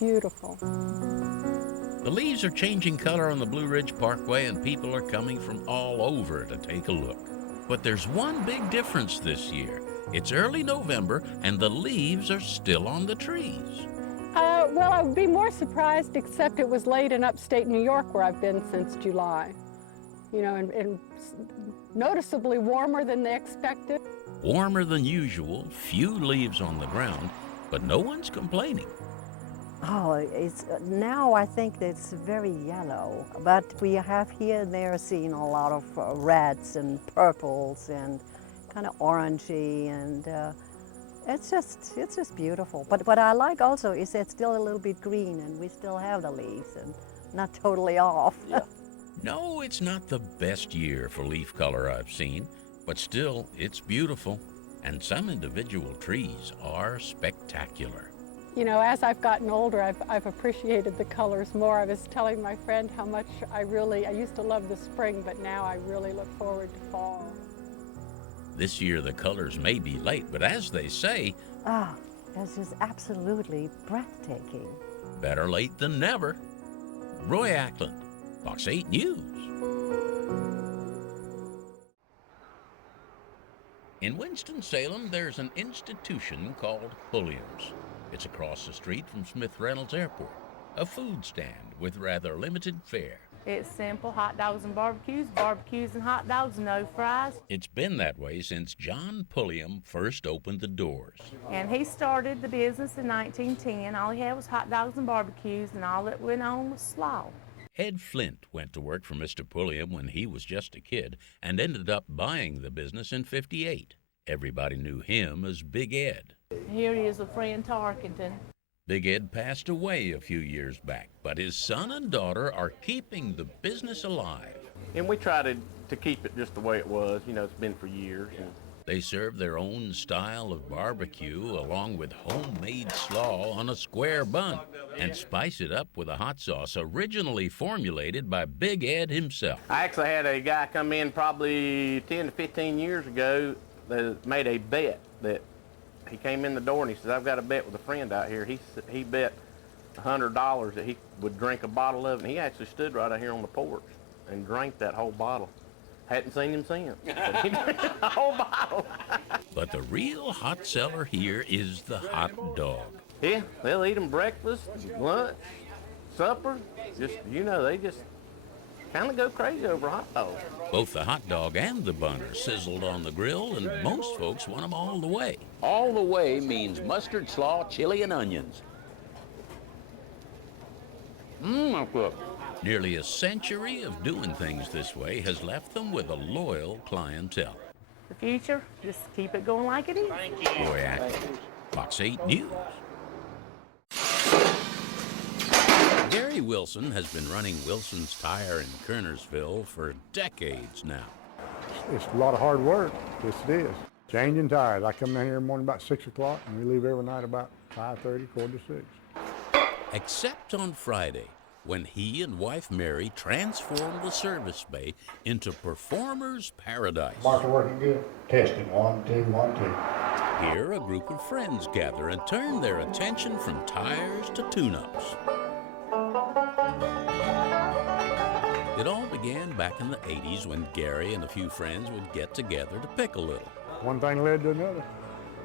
beautiful. The leaves are changing color on the Blue Ridge Parkway, and people are coming from all over to take a look. But there's one big difference this year. It's early November, and the leaves are still on the trees. Well, I would be more surprised, except it was late in upstate New York, where I've been since July. You know, and noticeably warmer than they expected. Warmer than usual, few leaves on the ground, but no one's complaining. Oh, now I think it's very yellow, but we have here and there seen a lot of reds and purples and kind of orangey, and it's just beautiful. But what I like also is it's still a little bit green, and we still have the leaves and not totally off. Yeah. No, it's not the best year for leaf color I've seen, but still, it's beautiful, and some individual trees are spectacular. You know, as I've gotten older, I've appreciated the colors more. I was telling my friend how much I used to love the spring, but now I really look forward to fall. This year the colors may be late, but as they say, it's just absolutely breathtaking. Better late than never. Roy Ackland, Fox 8 News. In Winston-Salem, there's an institution called Pulliams. It's across the street from Smith Reynolds Airport, a food stand with rather limited fare. It's simple, hot dogs and barbecues and hot dogs, no fries. It's been that way since John Pulliam first opened the doors. And he started the business in 1910. All he had was hot dogs and barbecues, and all that went on was slaw. Ed Flint went to work for Mr. Pulliam when he was just a kid and ended up buying the business in '58. Everybody knew him as Big Ed. Here he is with friend Tarkington. Big Ed passed away a few years back, but his son and daughter are keeping the business alive. And we try to keep it just the way it was. You know, it's been for years. They serve their own style of barbecue along with homemade slaw on a square bun and spice it up with a hot sauce originally formulated by Big Ed himself. I actually had a guy come in probably 10 to 15 years ago that made a bet. That he came in the door and he says, I've got a bet with a friend out here. He bet $100 that he would drink a bottle of it, and he actually stood right out here on the porch and drank that whole bottle. Hadn't seen him since. But he drank the whole bottle. But the real hot seller here is the hot dog. Yeah, they'll eat them breakfast, lunch, supper. Just, you know, they just kind of go crazy over hot dogs. Both the hot dog and the bun are sizzled on the grill, and most folks want them all the way. All the way means mustard, slaw, chili, and onions. That's good. Nearly a century of doing things this way has left them with a loyal clientele. The future, just keep it going like it is. Thank you. Roy Ackland, Fox 8 News. Gary Wilson has been running Wilson's Tire in Kernersville for decades now. It's a lot of hard work. Yes, it is. Changing tires. I come in here in the morning about 6 o'clock, and we leave every night about 5:30, 4 to 6. Except on Friday, when he and wife Mary transformed the service bay into performer's paradise. Marks are working good. Testing, 1, 2, 1, 2. Here, a group of friends gather and turn their attention from tires to tune-ups. It all began back in the 80s when Gary and a few friends would get together to pick a little. One thing led to another.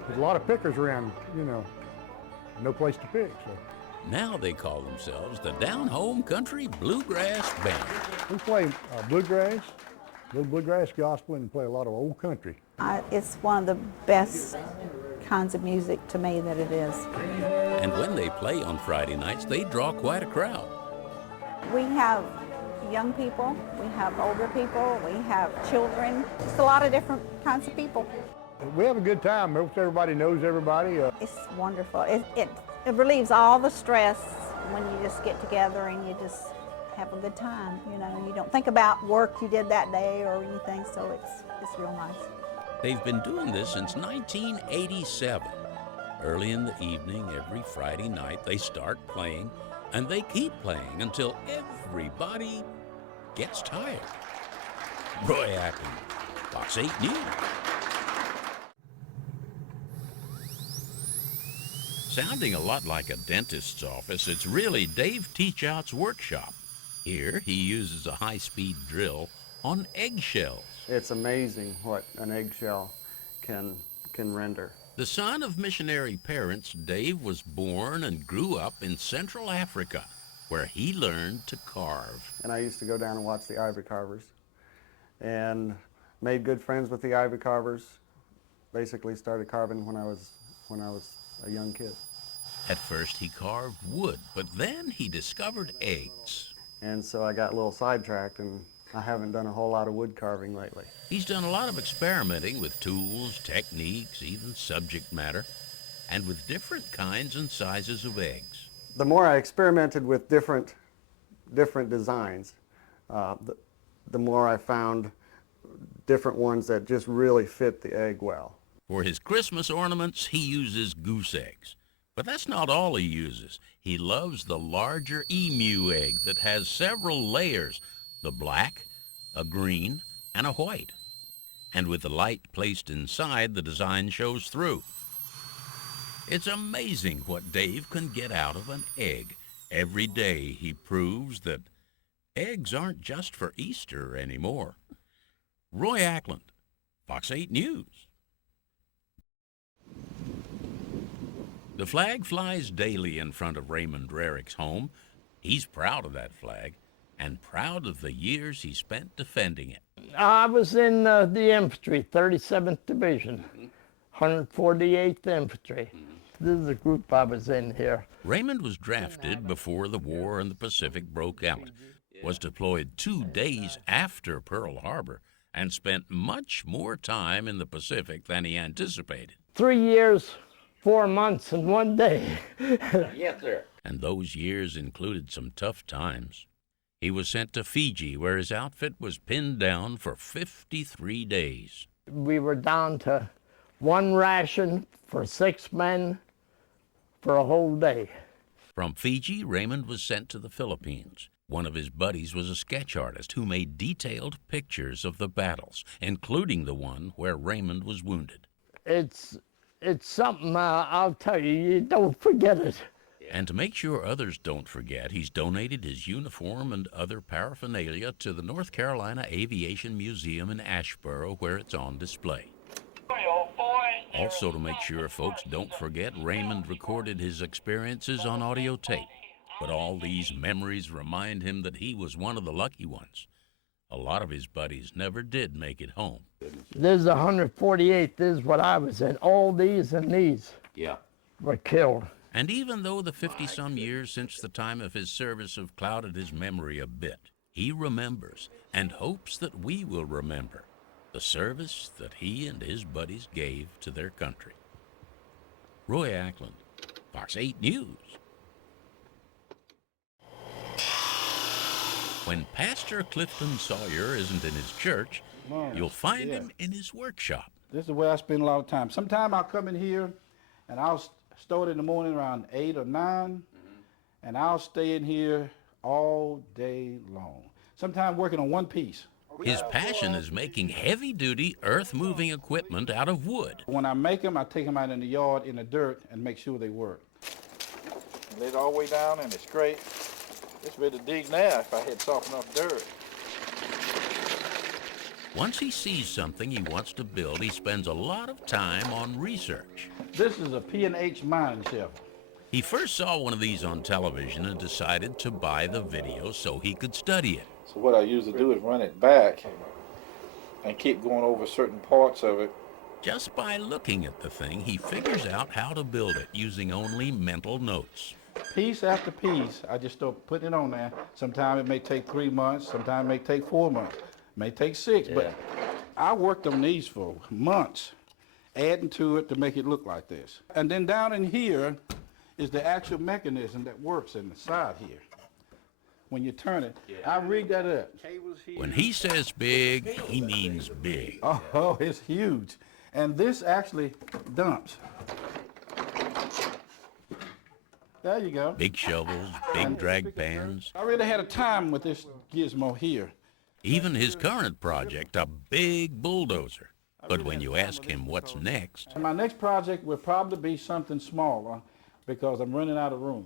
There's a lot of pickers around, you know, no place to pick. So Now they call themselves the Down Home Country Bluegrass Band. we play bluegrass, little bluegrass gospel, and play a lot of old country. It's one of the best kinds of music to me that it is. And when they play on Friday nights, they draw quite a crowd. We have young people, we have older people, we have children, just a lot of different kinds of people. We have a good time. Most everybody knows everybody. It's wonderful. It relieves all the stress when you just get together and you just have a good time. You know, you don't think about work you did that day or anything, so it's real nice. They've been doing this since 1987. Early in the evening, every Friday night, they start playing, and they keep playing until everybody gets tired. Roy Ackland, Fox 8 News. Sounding a lot like a dentist's office, it's really Dave Teachout's workshop. Here, he uses a high-speed drill on eggshells. It's amazing what an eggshell can render. The son of missionary parents, Dave was born and grew up in Central Africa, where he learned to carve. And I used to go down and watch the ivory carvers and made good friends with the ivory carvers. Basically started carving when I was a young kid. At first he carved wood, but then he discovered eggs. And so I got a little sidetracked, and I haven't done a whole lot of wood carving lately. He's done a lot of experimenting with tools, techniques, even subject matter, and with different kinds and sizes of eggs. The more I experimented with different designs, the more I found different ones that just really fit the egg well. For his Christmas ornaments, he uses goose eggs. But that's not all he uses. He loves the larger emu egg that has several layers, the black, a green, and a white. And with the light placed inside, the design shows through. It's amazing what Dave can get out of an egg. Every day he proves that eggs aren't just for Easter anymore. Roy Ackland, Fox 8 News. The flag flies daily in front of Raymond Drerick's home. He's proud of that flag and proud of the years he spent defending it. I was in the infantry, 37th Division, 148th Infantry. This is the group I was in here. Raymond was drafted before the war in the Pacific broke out, was deployed 2 days after Pearl Harbor, and spent much more time in the Pacific than he anticipated. 3 years, 4 months, and 1 day. Yes, sir. And those years included some tough times. He was sent to Fiji, where his outfit was pinned down for 53 days. We were down to 1 ration for 6 men for a whole day. From Fiji, Raymond was sent to the Philippines. One of his buddies was a sketch artist who made detailed pictures of the battles, including the one where Raymond was wounded. It's something, I'll tell you, you don't forget it. And to make sure others don't forget, he's donated his uniform and other paraphernalia to the North Carolina Aviation Museum in Asheboro, where it's on display. Also, to make sure folks don't forget, Raymond recorded his experiences on audio tape. But all these memories remind him that he was one of the lucky ones. A lot of his buddies never did make it home. This is 148th, this is what I was in. All these and these were killed. And even though the 50-some years since the time of his service have clouded his memory a bit, he remembers and hopes that we will remember the service that he and his buddies gave to their country. Roy Ackland, Fox 8 News. When Pastor Clifton Sawyer isn't in his church, you'll find him in his workshop. This is where I spend a lot of time. Sometimes I'll come in here and I'll start in the morning around 8 or 9, and I'll stay in here all day long. Sometimes working on one piece. His passion is making heavy-duty, earth-moving equipment out of wood. When I make them, I take them out in the yard in the dirt and make sure they work. Lay it all the way down and it's straight. It's ready to dig now if I had soft enough dirt. Once he sees something he wants to build, he spends a lot of time on research. This is a P&H mining shovel. He first saw one of these on television and decided to buy the video so he could study it. So what I usually do is run it back and keep going over certain parts of it. Just by looking at the thing, he figures out how to build it using only mental notes. Piece after piece, I just start putting it on there. Sometimes it may take 3 months, sometimes it may take 4 months, it may take 6, but I worked on these for months, adding to it to make it look like this. And then down in here is the actual mechanism that works in the side here. When you turn it, I rigged that up. When he says big, he means big. Oh, it's huge. And this actually dumps. There you go. Big shovels, big drag pans. I really had a time with this gizmo here. Even his current project, a big bulldozer. But when you ask him what's next, My next project will probably be something smaller, because I'm running out of room.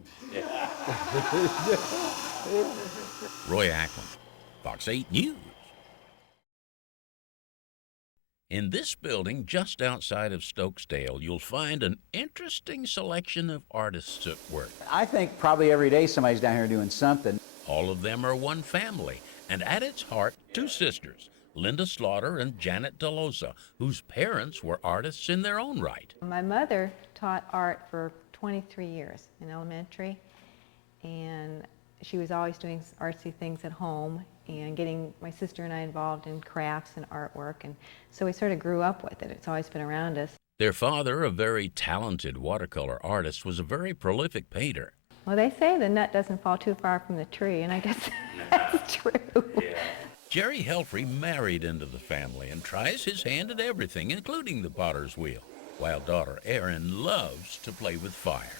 Roy Ackland, Fox 8 News. In this building, just outside of Stokesdale, you'll find an interesting selection of artists at work. I think probably every day somebody's down here doing something. All of them are one family, and at its heart, two sisters, Linda Slaughter and Janet Delosa, whose parents were artists in their own right. My mother taught art for 23 years in elementary, and she was always doing artsy things at home and getting my sister and I involved in crafts and artwork, and so we sort of grew up with it. It's always been around us. Their father, a very talented watercolor artist, was a very prolific painter. Well, they say the nut doesn't fall too far from the tree, and I guess that's true. Yeah. Jerry Helfrey married into the family and tries his hand at everything, including the potter's wheel, while daughter Erin loves to play with fire.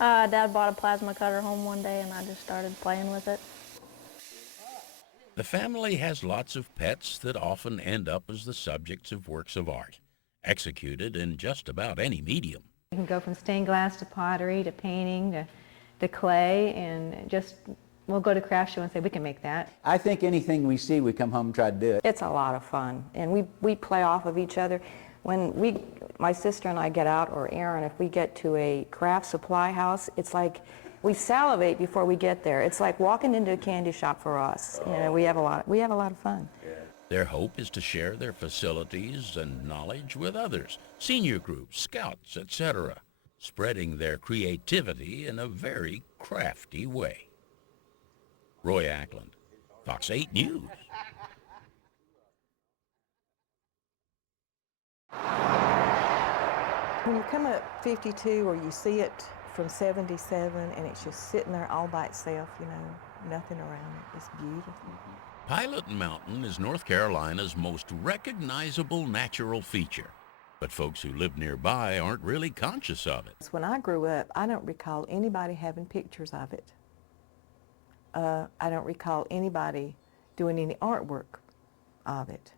Dad bought a plasma cutter home one day, and I just started playing with it. The family has lots of pets that often end up as the subjects of works of art, executed in just about any medium. You can go from stained glass to pottery to painting to clay, and just we'll go to craft show and say we can make that. I think anything we see, we come home and try to do it. It's a lot of fun, and we play off of each other. When my sister and I get out, or Erin, if we get to a craft supply house, it's like we salivate before we get there. It's like walking into a candy shop for us. You know, we have a lot of fun. Yeah. Their hope is to share their facilities and knowledge with others, senior groups, scouts, etc., spreading their creativity in a very crafty way. Roy Ackland, Fox 8 News. When you come up 52 or you see it from 77 and it's just sitting there all by itself, you know, nothing around it, it's beautiful. Pilot Mountain is North Carolina's most recognizable natural feature, but folks who live nearby aren't really conscious of it. When I grew up, I don't recall anybody having pictures of it. I don't recall anybody doing any artwork of it.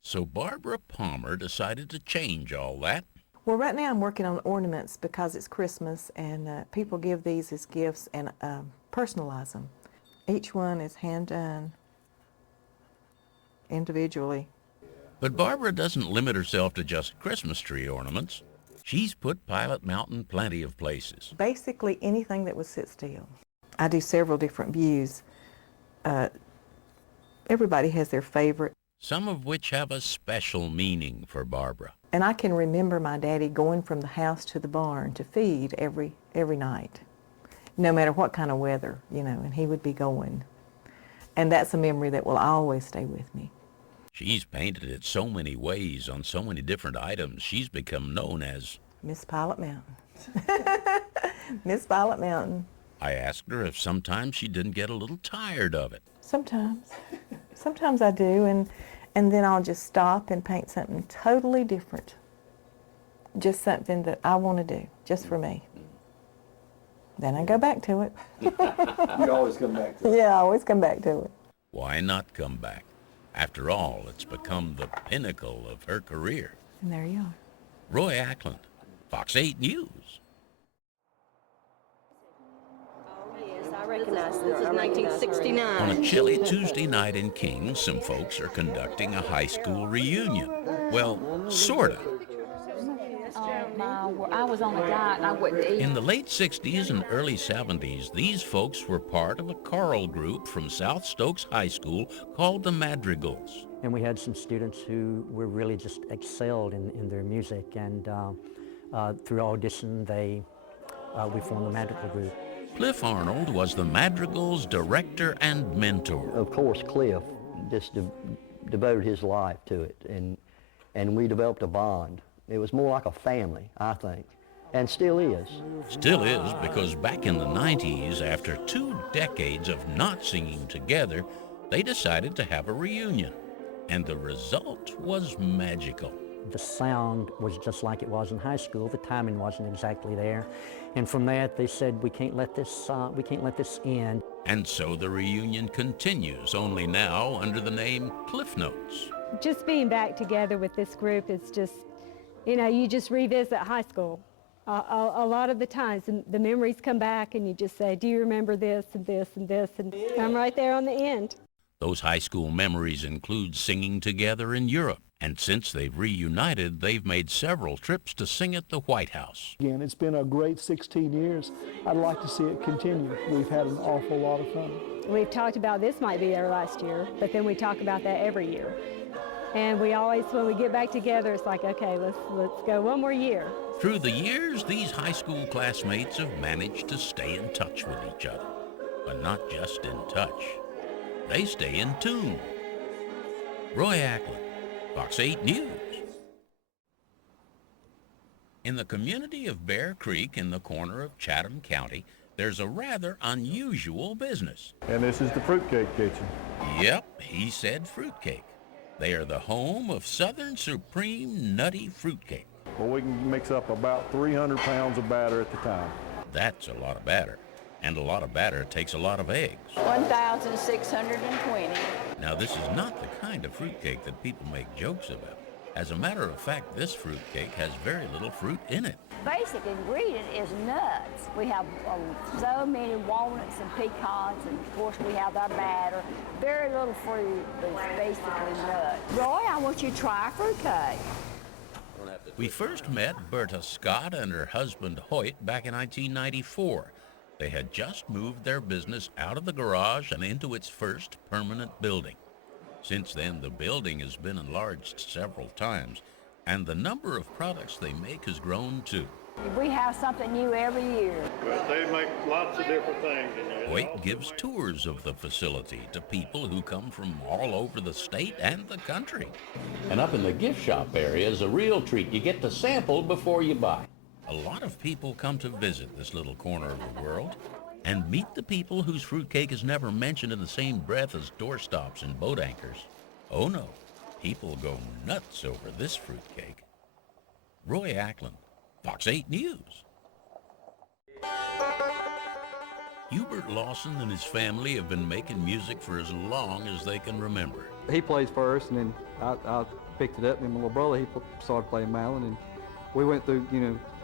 So Barbara Palmer decided to change all that. Well, right now I'm working on ornaments because it's Christmas, and people give these as gifts and personalize them. Each one is hand done individually. But Barbara doesn't limit herself to just Christmas tree ornaments. She's put Pilot Mountain plenty of places. Basically anything that would sit still. I do several different views. Everybody has their favorite. Some of which have a special meaning for Barbara. And I can remember my daddy going from the house to the barn to feed every night, no matter what kind of weather, you know, and he would be going. And that's a memory that will always stay with me. She's painted it so many ways on so many different items, she's become known as Miss Pilot Mountain. Miss Pilot Mountain. I asked her if sometimes she didn't get a little tired of it. Sometimes. Sometimes I do, and then I'll just stop and paint something totally different. Just something that I want to do, just for me. Then I go back to it. You always come back to it. Yeah, I always come back to it. Why not come back? After all, it's become the pinnacle of her career. And there you are. Roy Ackland, Fox 8 News. I recognize this. This is 1969. On a chilly Tuesday night in Kings, some folks are conducting a high school reunion. Well, sorta. I was on a diet and I wouldn't eat. In the late 60s and early 70s, these folks were part of a choral group from South Stokes High School called the Madrigals. And we had some students who were really just excelled in their music, and through audition, we formed the Madrigal group. Cliff Arnold was the Madrigal's director and mentor. Of course, Cliff just devoted his life to it, and we developed a bond. It was more like a family, I think, and still is. Still is, because back in the 90s, after 2 decades of not singing together, they decided to have a reunion, and the result was magical. The sound was just like it was in high school. The timing wasn't exactly there. And from that, they said, we can't let this end. And so the reunion continues, only now under the name Cliff Notes. Just being back together with this group is just, you know, you just revisit high school a lot of the times, the memories come back and you just say, do you remember this and this and this? And I'm right there on the end. Those high school memories include singing together in Europe. And since they've reunited, they've made several trips to sing at the White House. Again, it's been a great 16 years. I'd like to see it continue. We've had an awful lot of fun. We've talked about this might be our last year, but then we talk about that every year. And we always, when we get back together, it's like, okay, let's go one more year. Through the years, these high school classmates have managed to stay in touch with each other. But not just in touch. They stay in tune. Roy Ackland, Fox 8 News. In the community of Bear Creek in the corner of Chatham County, there's a rather unusual business. And this is the Fruitcake Kitchen. Yep, he said fruitcake. They are the home of Southern Supreme Nutty Fruitcake. Well, we can mix up about 300 pounds of batter at the time. That's a lot of batter. And a lot of batter takes a lot of eggs. 1,620. Now, this is not the kind of fruitcake that people make jokes about. As a matter of fact, this fruitcake has very little fruit in it. Basic ingredient is nuts. We have so many walnuts and pecans, and of course we have our batter. Very little fruit, but it's basically nuts. Roy, I want you to try our fruitcake. We first met Berta Scott and her husband Hoyt back in 1994. They had just moved their business out of the garage and into its first permanent building. Since then, the building has been enlarged several times, and the number of products they make has grown too. We have something new every year. Well, they make lots of different things in there. Hoyt gives tours of the facility to people who come from all over the state and the country. And up in the gift shop area is a real treat. You get to sample before you buy. A lot of people come to visit this little corner of the world and meet the people whose fruitcake is never mentioned in the same breath as doorstops and boat anchors. Oh no, people go nuts over this fruitcake. Roy Ackland, Fox 8 News. Hubert Lawson and his family have been making music for as long as they can remember. He plays first, and then I picked it up, and my little brother, he started playing mandolin, and we went through,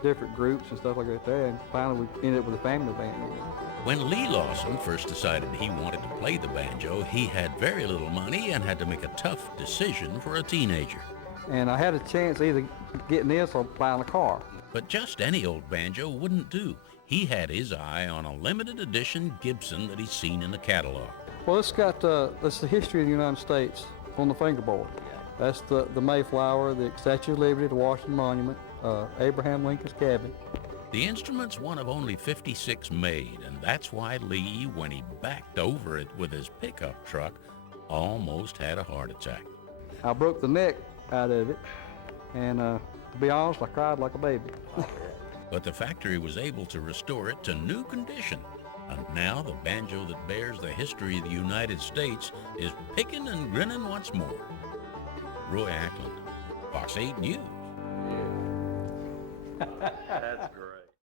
different groups and stuff like that there, and finally we ended up with a family band. When Lee Lawson first decided he wanted to play the banjo, he had very little money and had to make a tough decision for a teenager. And I had a chance either getting this or buying a car. But just any old banjo wouldn't do. He had his eye on a limited edition Gibson that he's seen in the catalog. Well, it's got that's the history of the United States on the fingerboard. That's the Mayflower, the Statue of Liberty, the Washington Monument, Abraham Lincoln's cabin. The instrument's one of only 56 made, and that's why Lee, when he backed over it with his pickup truck, almost had a heart attack. I broke the neck out of it, and to be honest, I cried like a baby. But the factory was able to restore it to new condition, and now the banjo that bears the history of the United States is picking and grinning once more. Roy Ackland, Fox 8 News. That's great.